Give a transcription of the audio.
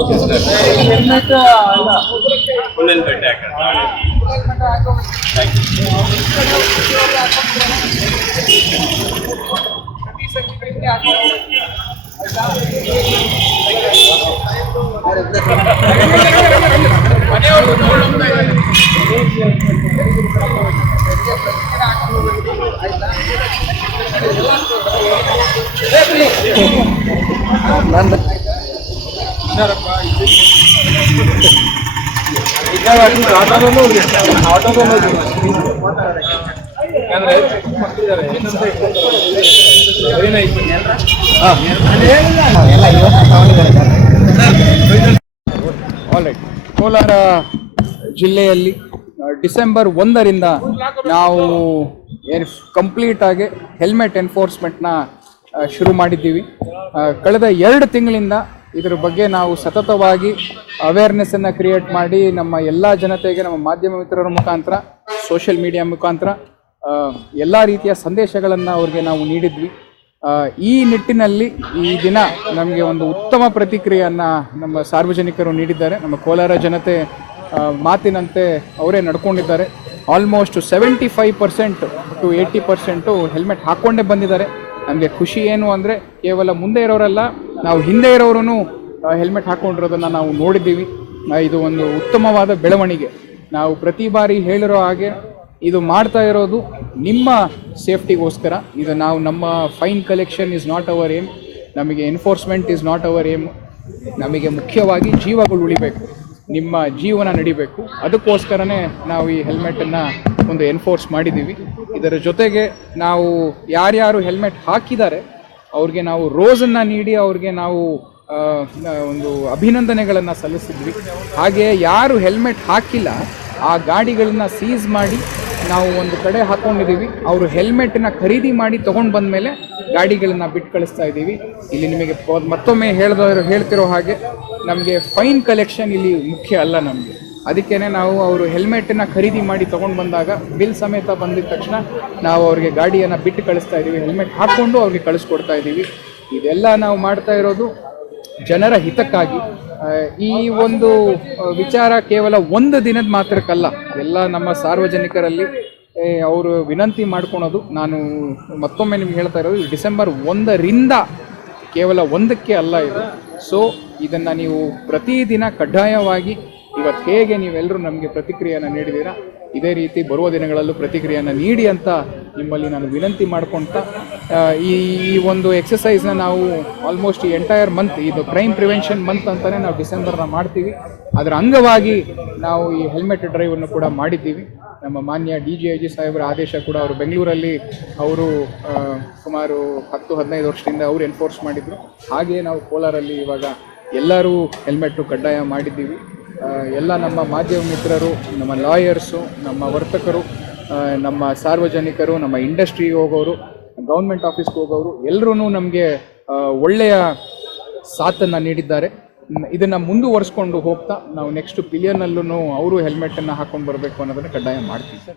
Okay sir. Helmet ಅಲ್ಲ full helmet thank you. Kolar ಜಿಲ್ಲೆಯಲ್ಲಿ December 1ರಿಂದ ನಾವು ಕಂಪ್ಲೀಟ್ ಆಗಿ ಹೆಲ್ಮೆಟ್ ಎನ್ಫೋರ್ಸ್ಮೆಂಟ್ನ ಶುರು ಮಾಡಿದ್ದೀವಿ. ಕಳೆದ 2 ತಿಂಗಳಿಂದ ಇದರ ಬಗ್ಗೆ ನಾವು ಸತತವಾಗಿ ಅವೇರ್ನೆಸ್ಸನ್ನು ಕ್ರಿಯೇಟ್ ಮಾಡಿ ನಮ್ಮ ಎಲ್ಲ ಜನತೆಗೆ ನಮ್ಮ ಮಾಧ್ಯಮ ಮಿತ್ರರ ಮುಖಾಂತರ, ಸೋಷಿಯಲ್ ಮೀಡಿಯಾ ಮುಖಾಂತರ ಎಲ್ಲ ರೀತಿಯ ಸಂದೇಶಗಳನ್ನು ಅವ್ರಿಗೆ ನಾವು ನೀಡಿದ್ವಿ. ಈ ನಿಟ್ಟಿನಲ್ಲಿ ಈ ದಿನ ನಮಗೆ ಒಂದು ಉತ್ತಮ ಪ್ರತಿಕ್ರಿಯೆಯನ್ನು ನಮ್ಮ ಸಾರ್ವಜನಿಕರು ನೀಡಿದ್ದಾರೆ. ನಮ್ಮ ಕೋಲಾರ ಜನತೆ ಮಾತಿನಂತೆ ಅವರೇ ನಡ್ಕೊಂಡಿದ್ದಾರೆ. ಆಲ್ಮೋಸ್ಟ್ 75% to 80% ಹೆಲ್ಮೆಟ್ ಹಾಕ್ಕೊಂಡೇ ಬಂದಿದ್ದಾರೆ. ನಮಗೆ ಖುಷಿ ಏನು ಅಂದರೆ ಕೇವಲ ಮುಂದೆ ಇರೋರಲ್ಲ, ನಾವು ಹಿಂದೆ ಇರೋರು ಹೆಲ್ಮೆಟ್ ಹಾಕ್ಕೊಂಡಿರೋದನ್ನು ನಾವು ನೋಡಿದ್ದೀವಿ. ಇದು ಒಂದು ಉತ್ತಮವಾದ ಬೆಳವಣಿಗೆ. ನಾವು ಪ್ರತಿ ಬಾರಿ ಹೇಳಿರೋ ಹಾಗೆ ಇದು ಮಾಡ್ತಾ ಇರೋದು ನಿಮ್ಮ ಸೇಫ್ಟಿಗೋಸ್ಕರ. ಇದು ನಮ್ಮ fine collection is not our aim, ನಮಗೆ enforcement is not our aim. ನಮಗೆ ಮುಖ್ಯವಾಗಿ ಜೀವಗಳು ಉಳಿಬೇಕು, ನಿಮ್ಮ ಜೀವನ ನಡಿಬೇಕು. ಅದಕ್ಕೋಸ್ಕರನೇ ನಾವು ಈ ಹೆಲ್ಮೆಟನ್ನು ಒಂದು ಎನ್ಫೋರ್ಸ್ ಮಾಡಿದ್ದೀವಿ. ಇದರ ಜೊತೆಗೆ ನಾವು ಯಾರ್ಯಾರು ಹೆಲ್ಮೆಟ್ ಹಾಕಿದ್ದಾರೆ ಅವ್ರಿಗೆ ನಾವು ರೋಸನ್ನು ನೀಡಿ ಅವ್ರಿಗೆ ನಾವು ಒಂದು ಅಭಿನಂದನೆಗಳನ್ನು ಸಲ್ಲಿಸಿದ್ವಿ. ಹಾಗೆ ಯಾರು ಹೆಲ್ಮೆಟ್ ಹಾಕಿಲ್ಲ ಆ ಗಾಡಿಗಳನ್ನ ಸೀಸ್ ಮಾಡಿ ನಾವು ಒಂದು ಕಡೆ ಹಾಕ್ಕೊಂಡಿದ್ದೀವಿ. ಅವರು ಹೆಲ್ಮೆಟನ್ನ ಖರೀದಿ ಮಾಡಿ ತೊಗೊಂಡು ಬಂದ ಮೇಲೆ ಗಾಡಿಗಳನ್ನ ಬಿಟ್ಟು ಕಳಿಸ್ತಾ ಇದ್ದೀವಿ. ಇಲ್ಲಿ ನಿಮಗೆ ಮತ್ತೊಮ್ಮೆ ಹೇಳ್ತಿರೋ ಹಾಗೆ ನಮಗೆ ಫೈನ್ ಕಲೆಕ್ಷನ್ ಇಲ್ಲಿ ಮುಖ್ಯ ಅಲ್ಲ ನಮಗೆ. ಅದಕ್ಕೇ ನಾವು ಅವರು ಹೆಲ್ಮೆಟನ್ನು ಖರೀದಿ ಮಾಡಿ ತೊಗೊಂಡು ಬಂದಾಗ ಬಿಲ್ ಸಮೇತ ಬಂದಿದ ತಕ್ಷಣ ನಾವು ಅವ್ರಿಗೆ ಗಾಡಿಯನ್ನು ಬಿಟ್ಟು ಕಳಿಸ್ತಾ ಇದ್ದೀವಿ, ಹೆಲ್ಮೆಟ್ ಹಾಕ್ಕೊಂಡು ಅವ್ರಿಗೆ ಕಳಿಸ್ಕೊಡ್ತಾ ಇದ್ದೀವಿ. ಇದೆಲ್ಲ ನಾವು ಮಾಡ್ತಾ ಇರೋದು ಜನರ ಹಿತಕ್ಕಾಗಿ. ಈ ಒಂದು ವಿಚಾರ ಕೇವಲ ಒಂದು ದಿನದ ಮಾತ್ರಕ್ಕಲ್ಲ, ಎಲ್ಲ ನಮ್ಮ ಸಾರ್ವಜನಿಕರಲ್ಲಿ ಅವರು ವಿನಂತಿ ಮಾಡ್ಕೊಳೋದು. ನಾನು ಮತ್ತೊಮ್ಮೆ ನಿಮ್ಗೆ ಹೇಳ್ತಾ ಇರೋದು, ಡಿಸೆಂಬರ್ 1ರಿಂದ ಕೇವಲ 1ಕ್ಕೆ ಅಲ್ಲ ಇದು. ಸೊ ಇದನ್ನು ನೀವು ಪ್ರತಿದಿನ ಕಡ್ಡಾಯವಾಗಿ, ಇವತ್ತು ಹೇಗೆ ನೀವೆಲ್ಲರೂ ನಮಗೆ ಪ್ರತಿಕ್ರಿಯೆಯನ್ನು ನೀಡಿದ್ದೀರಾ, ಇದೇ ರೀತಿ ಬರುವ ದಿನಗಳಲ್ಲೂ ಪ್ರತಿಕ್ರಿಯೆಯನ್ನು ನೀಡಿ ಅಂತ ನಿಮ್ಮಲ್ಲಿ ನಾನು ವಿನಂತಿ ಮಾಡ್ಕೊಳ್ತಾ, ಈ ಒಂದು ಎಕ್ಸಸೈಸ್ನ ನಾವು ಆಲ್ಮೋಸ್ಟ್ ಈ ಎಂಟೈರ್ ಮಂತ್, ಇದು ಕ್ರೈಮ್ ಪ್ರಿವೆನ್ಷನ್ ಮಂತ್ ಅಂತಲೇ ನಾವು ಡಿಸೆಂಬರ್ನ ಮಾಡ್ತೀವಿ. ಅದರ ಅಂಗವಾಗಿ ನಾವು ಈ ಹೆಲ್ಮೆಟ್ ಡ್ರೈವನ್ನು ಕೂಡ ಮಾಡಿದ್ದೀವಿ. ನಮ್ಮ ಮಾನ್ಯ DGIG ಸಾಹೇಬರ ಆದೇಶ ಕೂಡ ಅವರು ಬೆಂಗಳೂರಲ್ಲಿ ಅವರು ಸುಮಾರು 10-15 ವರ್ಷದಿಂದ ಅವರು ಎನ್ಫೋರ್ಸ್ ಮಾಡಿದರು. ಹಾಗೆಯೇ ನಾವು ಕೋಲಾರಲ್ಲಿ ಇವಾಗ ಎಲ್ಲರೂ ಹೆಲ್ಮೆಟ್ಟು ಕಡ್ಡಾಯ ಮಾಡಿದ್ದೀವಿ. ಎಲ್ಲ ನಮ್ಮ ಮಾಧ್ಯಮ ಮಿತ್ರರು, ನಮ್ಮ ಲಾಯರ್ಸು, ನಮ್ಮ ವರ್ತಕರು, ನಮ್ಮ ಸಾರ್ವಜನಿಕರು, ನಮ್ಮ ಇಂಡಸ್ಟ್ರಿಗೆ ಹೋಗೋರು, ಗೌರ್ಮೆಂಟ್ ಆಫೀಸ್ಗೆ ಹೋಗೋರು ಎಲ್ಲರೂ ನಮಗೆ ಒಳ್ಳೆಯ ಸಾಥನ್ನು ನೀಡಿದ್ದಾರೆ. ಇದನ್ನು ಮುಂದುವರಿಸ್ಕೊಂಡು ಹೋಗ್ತಾ ನಾವು ನೆಕ್ಸ್ಟ್ ಪಿಲಿಯನ್ನಲ್ಲೂ ಅವರು ಹೆಲ್ಮೆಟನ್ನು ಹಾಕ್ಕೊಂಡು ಬರಬೇಕು ಅನ್ನೋದನ್ನು ಕಡ್ಡಾಯ ಮಾಡ್ತೀವಿ.